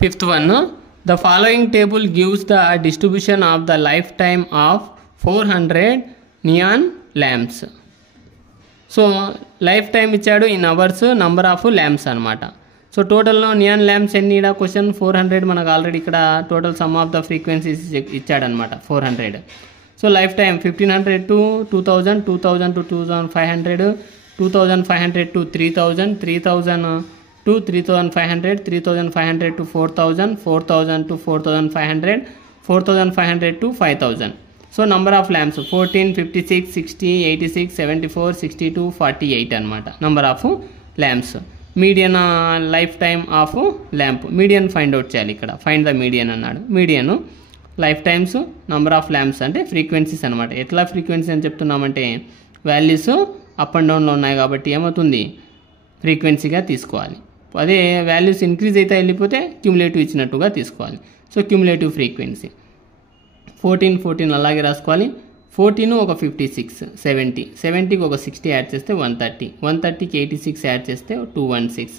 Fifth one, the following table gives the distribution of the lifetime of 400 neon lamps. So lifetime ఇచ్చాడు in hours, number of lamps అనమాట. So టోటల్లో neon lamps ఎన్ని? ఇక్కడ question 400 మనకు already ఇక్కడ total sum of the frequencies ఇచ్చాడనమాట 400. So lifetime 1500 to 2000, 2000 to 2500, 2500 to 3000, 3000 to 3500, 3500 to 4000, 4000 to 4500, 4500 to 5000. So number of lamps 14, 56, 60, 86, 74, 62, 48 అనమాట number of lamps. Median life time of lamp, median find out చేయాలి. ఇక్కడ find the median అన్నాడు. Median life times number of lamps అంటే frequencies అనమాట. ఎట్లా frequency అని చెప్తున్నామంటే values up and డౌన్లో ఉన్నాయి కాబట్టి ఏమవుతుంది, ఫ్రీక్వెన్సీగా తీసుకోవాలి. అదే వాల్యూస్ ఇంక్రీజ్ అయితే వెళ్ళిపోతే క్యుములేటివ్ ఇచ్చినట్టుగా తీసుకోవాలి. సో క్యుములేటివ్ ఫ్రీక్వెన్సీ 14 అలాగే రాసుకోవాలి. 14 ఒక 56, 70, 70కి ఒక 60 యాడ్ చేస్తే 130, 130కి 86 యాడ్ చేస్తే 216,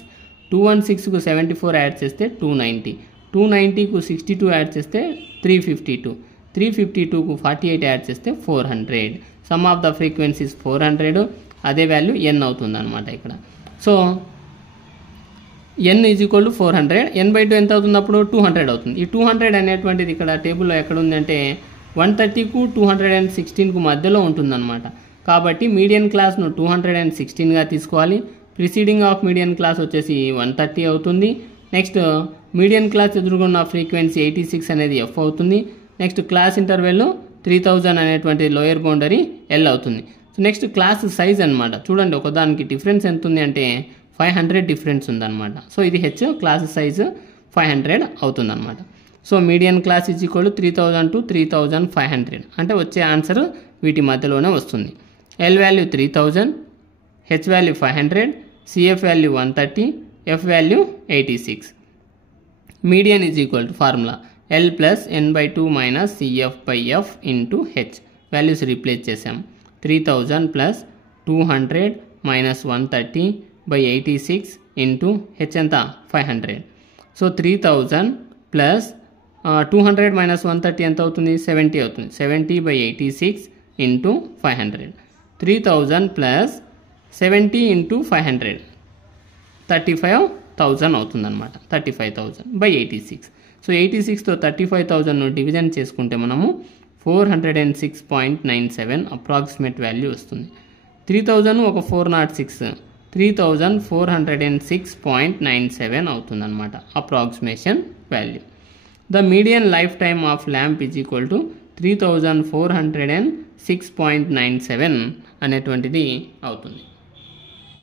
216కు 74 యాడ్ చేస్తే 290, 290కు 62 యాడ్ చేస్తే 352, 352కు 48 యాడ్ చేస్తే 400. సమ్ ఆఫ్ ద ఫ్రీక్వెన్సీస్ 400, అదే వాల్యూ n అవుతుంది అనమాట ఇక్కడ. So n is equal to 400, n/2 ఎంత అవుతుంది అప్పుడు 200 అవుతుంది. ఈ 200 అనేటువంటిది ఇక్కడ టేబుల్లో ఎక్కడ ఉందంటే 130కు 216కు మధ్యలో ఉంటుందన్నమాట. కాబట్టి మీడియన్ క్లాస్ను 216గా తీసుకోవాలి. ప్రిసీడింగ్ ఆఫ్ మీడియన్ క్లాస్ వచ్చేసి 130 అవుతుంది. నెక్స్ట్ మీడియన్ క్లాస్ ఎదుర్కొన్న ఫ్రీక్వెన్సీ 86 అనేది f అవుతుంది. నెక్స్ట్ క్లాస్ ఇంటర్వెల్ 3000 అనేటువంటి లోయర్ బౌండరీ l అవుతుంది. సో నెక్స్ట్ క్లాస్ సైజ్ అనమాట. చూడండి ఒకదానికి డిఫరెన్స్ ఎంత ఉంది అంటే 500 డిఫరెన్స్ ఉందన్నమాట. సో ఇది h, క్లాస్ సైజ్ 500 అవుతుందన్నమాట. So median class is equal 3000 to 3500 అంటే వచ్చే ఆన్సర్ వీటి మధ్యలోనే వస్తుంది. L value 3000, H value 500, CF value 130, F value 86. Median is equal to formula L plus n/2 minus CF by F into H. Values replace చేసాం. 3000 plus 200 minus 130 by 86 into H ఎంత 500. So 3000 plus 200 minus 130 ఎంత అవుతుంది 70 అవుతుంది. 70 by 86 into 500. 3000 plus 70 into 500 35,000 అవుతుంది అనమాట. 35,000 by 86. So 86తో 35,000ను division చేసుకుంటే మనము 406.97 approximate value వస్తుంది. 3000 ఒక 406, 3406.97 అవుతుందన్నమాట approximation value. The median life time of lamp is equal to 3406.97 అనేటువంటిది అవుతుంది.